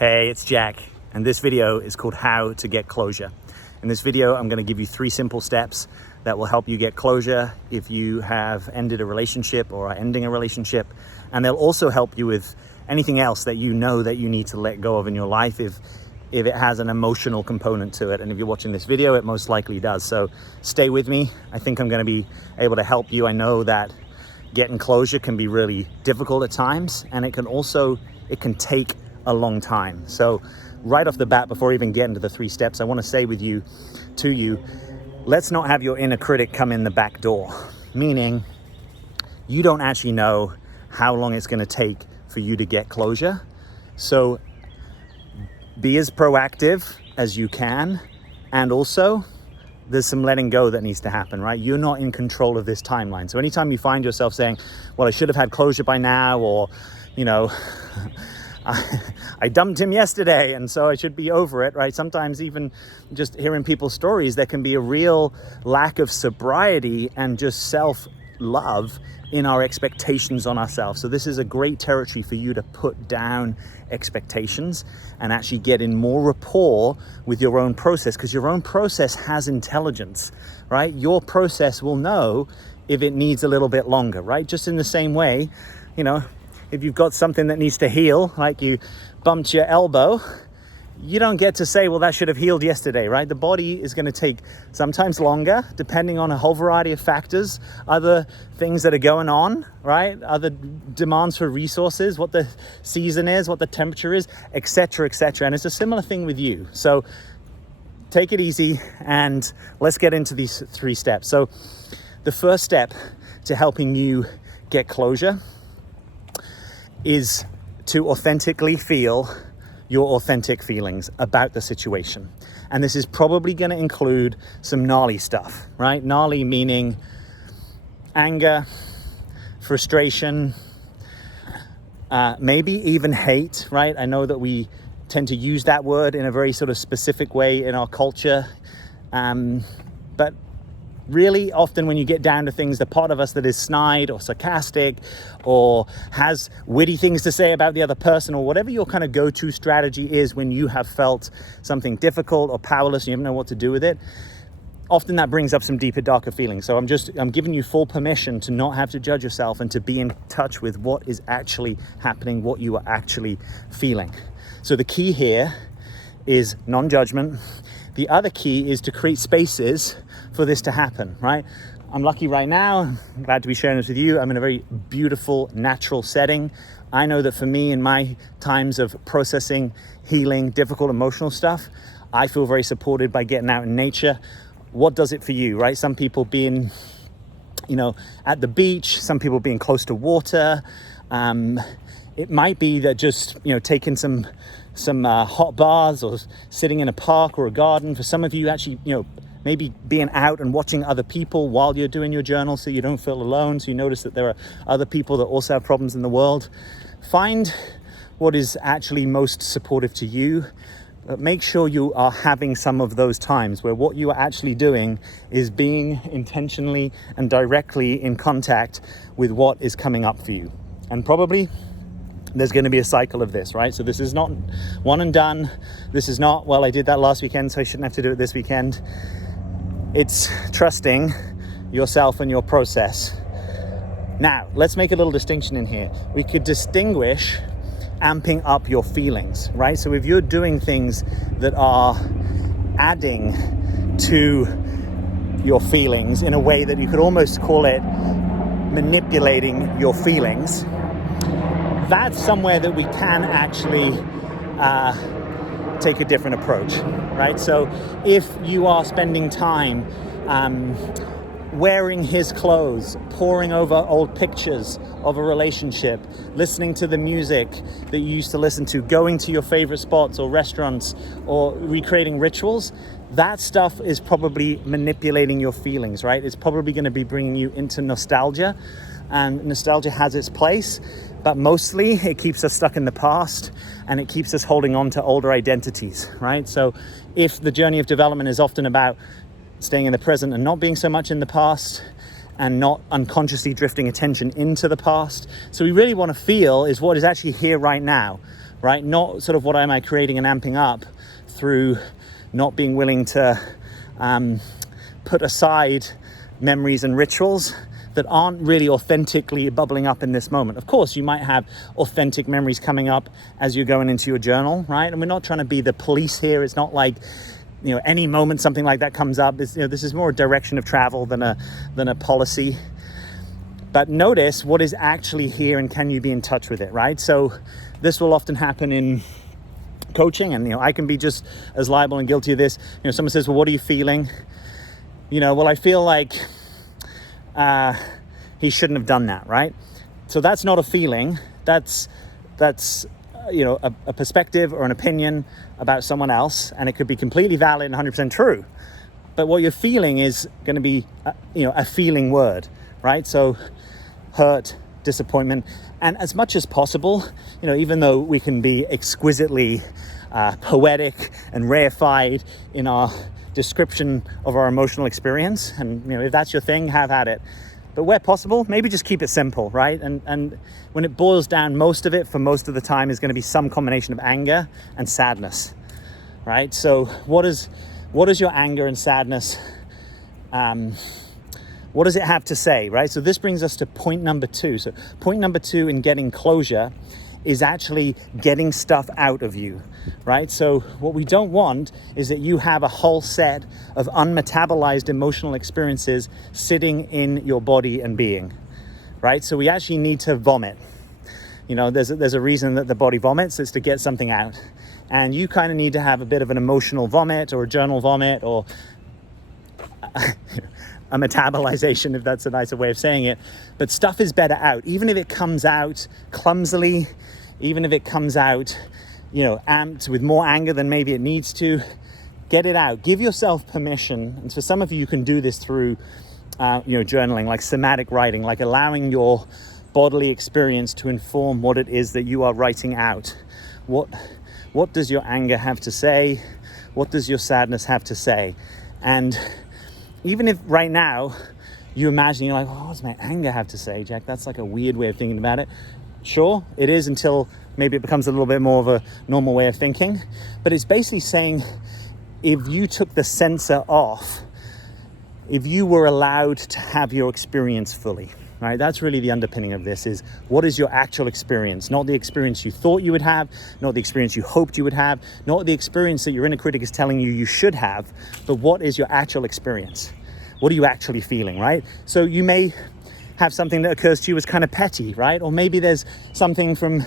Hey, it's Jack, and this video is called How to Get Closure. In this video, I'm going to give you 3 simple steps that will help you get closure if you have ended a relationship or are ending a relationship, and they'll also help you with anything else that you know that you need to let go of in your life if it has an emotional component to it. And if you're watching this video, it most likely does. So stay with me. I think I'm going to be able to help you. I know that getting closure can be really difficult at times, and it can take a long time. So right off the bat, before I even get into the 3 steps, I want to say to you, let's not have your inner critic come in the back door. Meaning, you don't actually know how long it's going to take for you to get closure. So be as proactive as you can, and also there's some letting go that needs to happen, right? You're not in control of this timeline. So anytime you find yourself saying, well, I should have had closure by now, or, you know, I dumped him yesterday and so I should be over it, right? Sometimes even just hearing people's stories, there can be a real lack of sobriety and just self-love in our expectations on ourselves. So this is a great territory for you to put down expectations and actually get in more rapport with your own process, because your own process has intelligence, right? Your process will know if it needs a little bit longer, right? Just in the same way, you know, if you've got something that needs to heal, like you bumped your elbow, you don't get to say, well, that should have healed yesterday, right? The body is going to take sometimes longer, depending on a whole variety of factors, other things that are going on, right? Other demands for resources, what the season is, what the temperature is, etc., etc. And it's a similar thing with you. So take it easy and let's get into these 3 steps. So the first step to helping you get closure is to authentically feel your authentic feelings about the situation. And this is probably going to include some gnarly stuff, right? Gnarly meaning anger, frustration, maybe even hate, right? I know that we tend to use that word in a very sort of specific way in our culture. But really often when you get down to things, the part of us that is snide or sarcastic or has witty things to say about the other person, or whatever your kind of go-to strategy is when you have felt something difficult or powerless and you don't know what to do with it, often that brings up some deeper, darker feelings. So I'm giving you full permission to not have to judge yourself and to be in touch with what is actually happening, what you are actually feeling. So the key here is non-judgment. The other key is to create spaces for this to happen, right? I'm lucky right now, I'm glad to be sharing this with you. I'm in a very beautiful, natural setting. I know that for me, in my times of processing, healing, difficult emotional stuff, I feel very supported by getting out in nature. What does it for you, right? Some people being, you know, at the beach, some people being close to water. It might be that just, you know, taking some hot baths or sitting in a park or a garden. For some of you, actually, you know, maybe being out and watching other people while you're doing your journal so you don't feel alone, so you notice that there are other people that also have problems in the world. Find what is actually most supportive to you, but make sure you are having some of those times where what you are actually doing is being intentionally and directly in contact with what is coming up for you. And probably there's going to be a cycle of this, right? So this is not one and done. This is not, well, I did that last weekend, so I shouldn't have to do it this weekend. It's trusting yourself and your process. Now, let's make a little distinction in here. We could distinguish amping up your feelings, right? So if you're doing things that are adding to your feelings in a way that you could almost call it manipulating your feelings, that's somewhere that we can actually take a different approach, right? So if you are spending time wearing his clothes, poring over old pictures of a relationship, listening to the music that you used to listen to, going to your favorite spots or restaurants, or recreating rituals, that stuff is probably manipulating your feelings, right? It's probably going to be bringing you into nostalgia, and nostalgia has its place, but mostly it keeps us stuck in the past and it keeps us holding on to older identities, right? So if the journey of development is often about staying in the present and not being so much in the past, and not unconsciously drifting attention into the past. So we really want to feel is what is actually here right now. right? Not sort of what am I creating and amping up through not being willing to put aside memories and rituals that aren't really authentically bubbling up in this moment. Of course, you might have authentic memories coming up as you're going into your journal, right? And we're not trying to be the police here. It's not like, any moment something like that comes up. This is more a direction of travel than a policy. But notice what is actually here, and can you be in touch with it, right? So this will often happen in coaching, and I can be just as liable and guilty of this. Someone says, well, what are you feeling? Well, I feel like he shouldn't have done that, right? So that's not a feeling. That's a perspective or an opinion about someone else, and it could be completely valid and 100% true. But what you're feeling is going to be a feeling word, right? So hurt, disappointment, and as much as possible, even though we can be exquisitely poetic and reified in our description of our emotional experience, and if that's your thing, have at it. But where possible, maybe just keep it simple, right? And when it boils down, most of it for most of the time is going to be some combination of anger and sadness, right? So what is your anger and sadness? What does it have to say, right? So this brings us to point number 2. So point number 2 in getting closure is actually getting stuff out of you, right? So what we don't want is that you have a whole set of unmetabolized emotional experiences sitting in your body and being, right? So we actually need to vomit. There's a reason that the body vomits. It's to get something out. And you kind of need to have a bit of an emotional vomit or a journal vomit or a metabolization, if that's a nicer way of saying it. But stuff is better out, even if it comes out clumsily, even if it comes out, amped with more anger than maybe it needs to. Get it out. Give yourself permission. And for some of you can do this through, journaling, like somatic writing, like allowing your bodily experience to inform what it is that you are writing out. What does your anger have to say? What does your sadness have to say? And even if right now you imagine, you're like, oh, what does my anger have to say, Jack? That's like a weird way of thinking about it. Sure, it is, until maybe it becomes a little bit more of a normal way of thinking. But it's basically saying, if you took the censor off, if you were allowed to have your experience fully, right? That's really the underpinning of this, is what is your actual experience? Not the experience you thought you would have, not the experience you hoped you would have, not the experience that your inner critic is telling you should have, but what is your actual experience? What are you actually feeling, right? So you may have something that occurs to you as kind of petty, right? Or maybe there's something from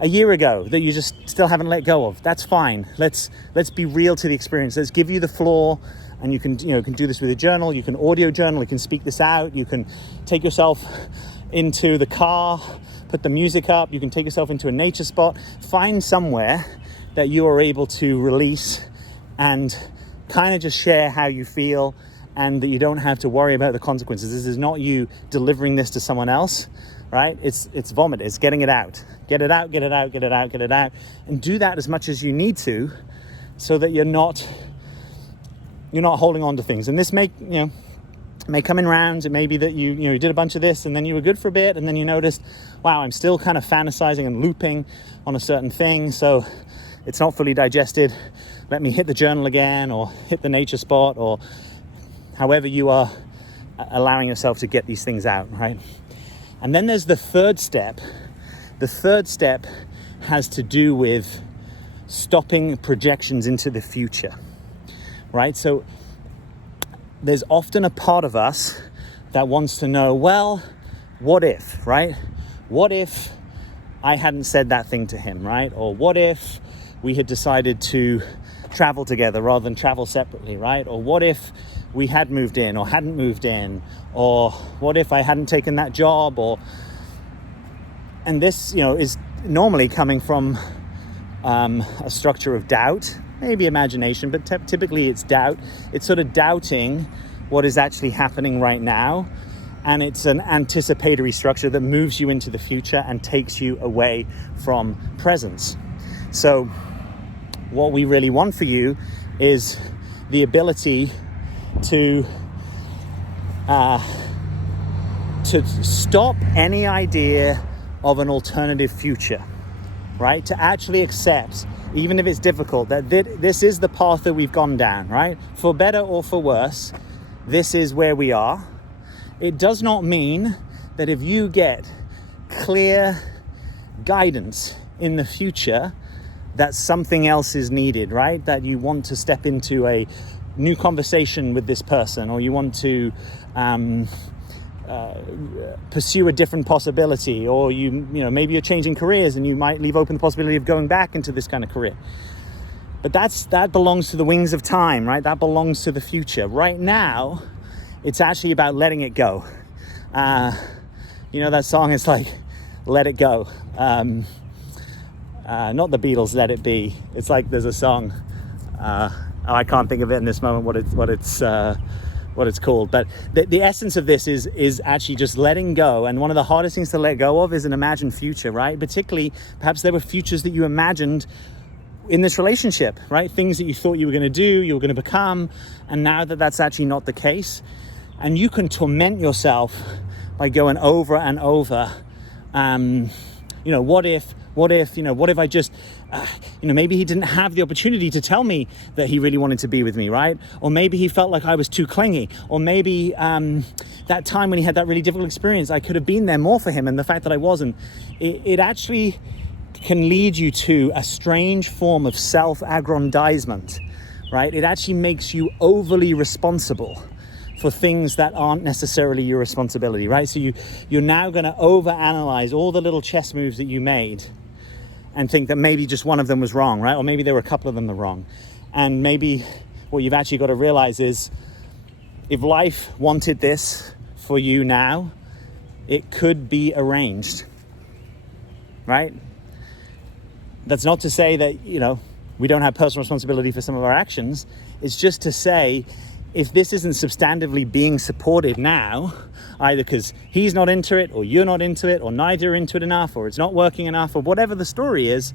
a year ago that you just still haven't let go of. That's fine. Let's be real to the experience. Let's give you the floor. And you can do this with a journal. You can audio journal. You can speak this out. You can take yourself into the car, put the music up. You can take yourself into a nature spot. Find somewhere that you are able to release and kind of just share how you feel, and that you don't have to worry about the consequences. This is not you delivering this to someone else, right? It's vomit. It's getting it out. Get it out, get it out, get it out, get it out. And do that as much as you need to, so that you're not holding on to things. And this may come in rounds. It may be that you did a bunch of this and then you were good for a bit, and then you noticed, wow, I'm still kind of fantasizing and looping on a certain thing, so it's not fully digested. Let me hit the journal again, or hit the nature spot, or however you are allowing yourself to get these things out, right? And then there's the third step. The third step has to do with stopping projections into the future. Right? So there's often a part of us that wants to know, well, what if, right? What if I hadn't said that thing to him, right? Or what if we had decided to travel together rather than travel separately, right? Or what if we had moved in or hadn't moved in? Or what if I hadn't taken that job? And this, is normally coming from a structure of doubt, maybe imagination, but typically it's doubt. It's sort of doubting what is actually happening right now. And it's an anticipatory structure that moves you into the future and takes you away from presence. So what we really want for you is the ability to stop any idea of an alternative future, right? To actually accept, even if it's difficult, that this is the path that we've gone down, right? For better or for worse, this is where we are. It does not mean that if you get clear guidance in the future that something else is needed, right? That you want to step into a new conversation with this person, or you want to pursue a different possibility, or you know, maybe you're changing careers and you might leave open the possibility of going back into this kind of career. But that belongs to the wings of time, right? That belongs to the future. Right now, it's actually about letting it go. You know that song is like, let it go. Not the Beatles, Let It Be. It's like there's a song. I can't think of it in this moment what it's called. But the essence of this is actually just letting go. And one of the hardest things to let go of is an imagined future, right? Particularly, perhaps there were futures that you imagined in this relationship, right? Things that you thought you were going to do, you were going to become, and now that's actually not the case. And you can torment yourself by going over and over. You know, what if I just, maybe he didn't have the opportunity to tell me that he really wanted to be with me, right? Or maybe he felt like I was too clingy. Or maybe that time when he had that really difficult experience, I could have been there more for him. And the fact that I wasn't, it actually can lead you to a strange form of self-aggrandizement, right? It actually makes you overly responsible for things that aren't necessarily your responsibility, right? So you're now going to overanalyze all the little chess moves that you made and think that maybe just one of them was wrong, right? Or maybe there were a couple of them that were wrong. And maybe what you've actually got to realize is, if life wanted this for you now, it could be arranged, right? That's not to say that, we don't have personal responsibility for some of our actions. It's just to say, if this isn't substantively being supported now, either because he's not into it, or you're not into it, or neither are into it enough, or it's not working enough, or whatever the story is,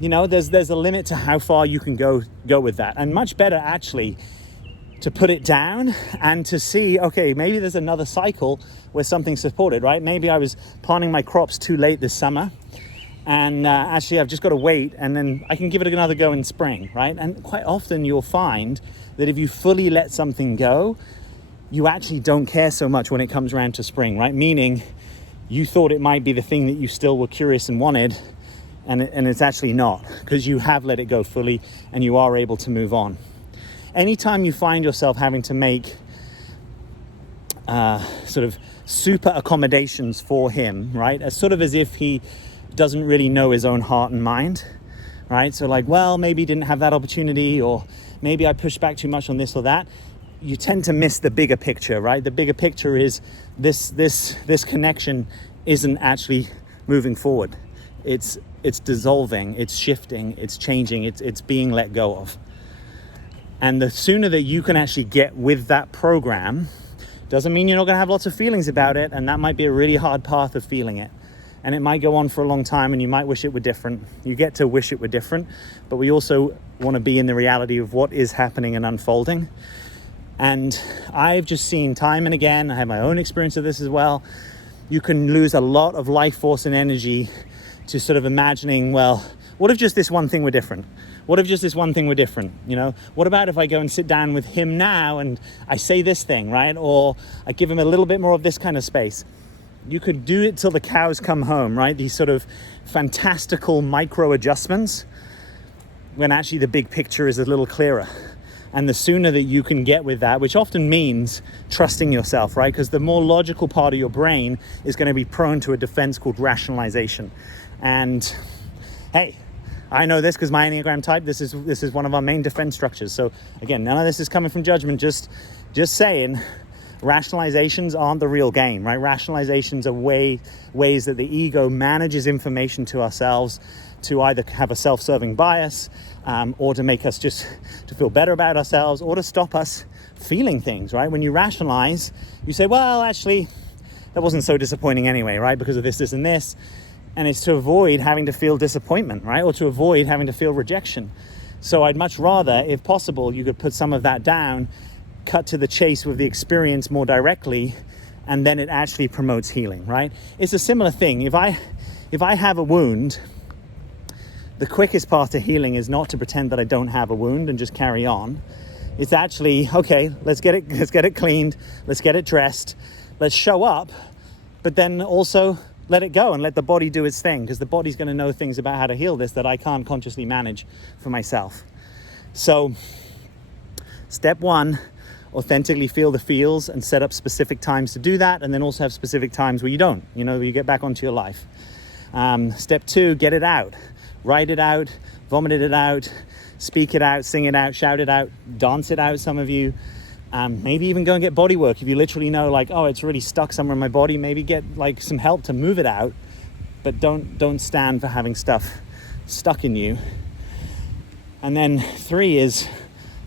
there's a limit to how far you can go with that. And much better actually to put it down and to see, okay, maybe there's another cycle where something's supported, right? Maybe I was planting my crops too late this summer, and actually I've just got to wait, and then I can give it another go in spring, right? And quite often you'll find that if you fully let something go, you actually don't care so much when it comes around to spring, right? Meaning you thought it might be the thing that you still were curious and wanted, and it's actually not, because you have let it go fully and you are able to move on. Anytime you find yourself having to make sort of super accommodations for him, right? As sort of as if he doesn't really know his own heart and mind, right? So like, well, maybe he didn't have that opportunity, or maybe I pushed back too much on this or that. You tend to miss the bigger picture, right? The bigger picture is this connection isn't actually moving forward. It's dissolving, it's shifting, it's changing, it's being let go of. And the sooner that you can actually get with that program, doesn't mean you're not going to have lots of feelings about it, and that might be a really hard path of feeling it. And it might go on for a long time, and you might wish it were different. You get to wish it were different, but we also want to be in the reality of what is happening and unfolding. And I've just seen time and again, I have my own experience of this as well, you can lose a lot of life force and energy to sort of imagining, well, what if just this one thing were different? What if just this one thing were different? What about if I go and sit down with him now and I say this thing, right? Or I give him a little bit more of this kind of space. You could do it till the cows come home, right? These sort of fantastical micro adjustments, when actually the big picture is a little clearer. And the sooner that you can get with that, which often means trusting yourself, right? Because the more logical part of your brain is going to be prone to a defense called rationalization. And hey, I know this because my Enneagram type, this is one of our main defense structures. So again, none of this is coming from judgment, just saying, rationalizations aren't the real game, right? Rationalizations are ways that the ego manages information to ourselves to either have a self-serving bias, or to make us just to feel better about ourselves, or to stop us feeling things, right? When you rationalize, you say, well, actually, that wasn't so disappointing anyway, right? Because of this, and this. And it's to avoid having to feel disappointment, right? Or to avoid having to feel rejection. So I'd much rather, if possible, you could put some of that down, cut to the chase with the experience more directly, and then it actually promotes healing, right? It's a similar thing. If I have a wound the quickest path to healing is not to pretend that I don't have a wound and just carry on. It's actually, okay, let's get it cleaned, let's get it dressed, let's show up, but then also let it go and let the body do its thing, because the body's going to know things about how to heal this that I can't consciously manage for myself. So step one, authentically feel the feels and set up specific times to do that, and then also have specific times where you don't, where you get back onto your life. Step two, get it out. Write it out, vomit it out, speak it out, sing it out, shout it out, dance it out, some of you. Maybe even go and get body work. If you literally know, like, oh, it's really stuck somewhere in my body, maybe get like some help to move it out, but don't stand for having stuff stuck in you. And then three is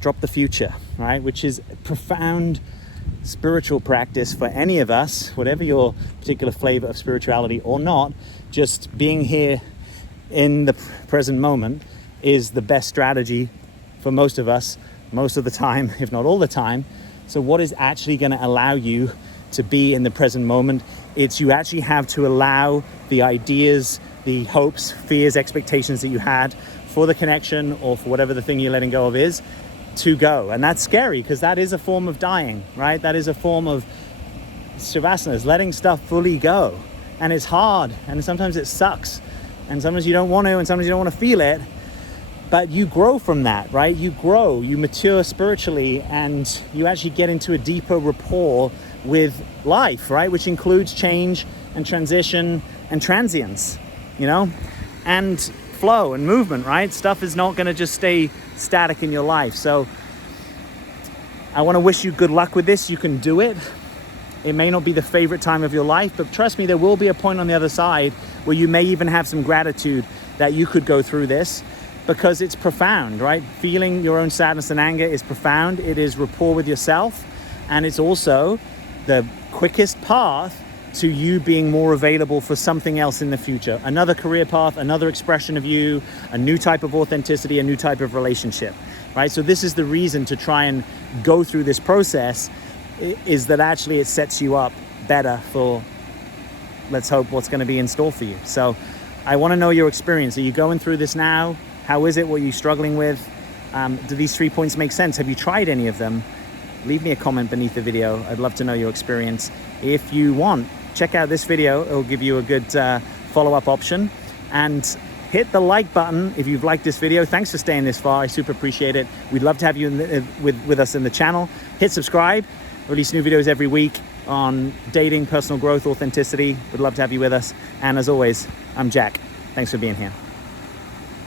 drop the future, right? Which is a profound spiritual practice for any of us, whatever your particular flavor of spirituality or not. Just being here in the present moment is the best strategy for most of us, most of the time, if not all the time. So what is actually going to allow you to be in the present moment? It's you actually have to allow the ideas, the hopes, fears, expectations that you had for the connection or for whatever the thing you're letting go of is, to go. And that's scary, because that is a form of dying, right? That is a form of shavasana, letting stuff fully go. And it's hard, and sometimes it sucks, and sometimes you don't want to, and sometimes you don't want to feel it. But you grow from that, right? You grow, you mature spiritually, and you actually get into a deeper rapport with life, right? Which includes change and transition and transience, and flow and movement, right? Stuff is not going to just stay static in your life. So I want to wish you good luck with this. You can do it. It may not be the favorite time of your life, but trust me, there will be a point on the other side where you may even have some gratitude that you could go through this, because it's profound, right? Feeling your own sadness and anger is profound. It is rapport with yourself, and it's also the quickest path to you being more available for something else in the future. Another career path, another expression of you, a new type of authenticity, a new type of relationship, right? So this is the reason to try and go through this process, is that actually it sets you up better for, let's hope, what's going to be in store for you. So I want to know your experience. Are you going through this now? How is it? What are you struggling with? Do these 3 points make sense? Have you tried any of them? Leave me a comment beneath the video. I'd love to know your experience. If you want, check out this video. It'll give you a good follow-up option. And hit the like button if you've liked this video. Thanks for staying this far. I super appreciate it. We'd love to have you with us in the channel. Hit subscribe. Release new videos every week on dating, personal growth, authenticity. We'd love to have you with us. And as always, I'm Jack. Thanks for being here.